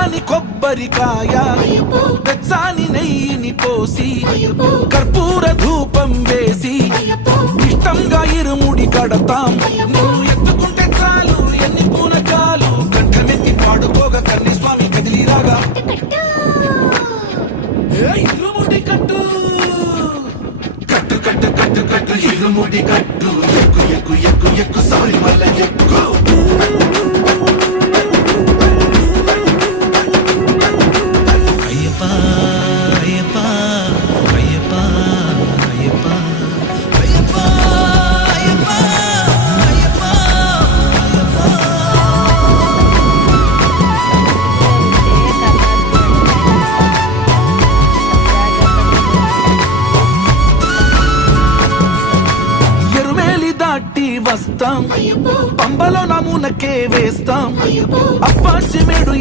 కమ్మని కొబ్బరికాయ వెచ్చాని నెయ్యిని పోసి కర్పూర ధూపం వేసి ఇష్టంగా ఇరుముడి కడతాం. నువ్వు ఎత్తుకుంటే చాలు ఎన్ని పూనకాలు కంఠమెత్తి పాడుకోగా కన్ని స్వామి కదిలిరాగా ఇరుముడి కట్టు కట్టు కట్టు కట్టు కట్టు ఇరుముడి కట్టు ఎక్కు ఎక్కు ఎక్కు ఎక్కు సారి మల్ల ఎక్కు వస్తాం పంబలో నమూనకే వేస్తాం అప్పాచి మేడు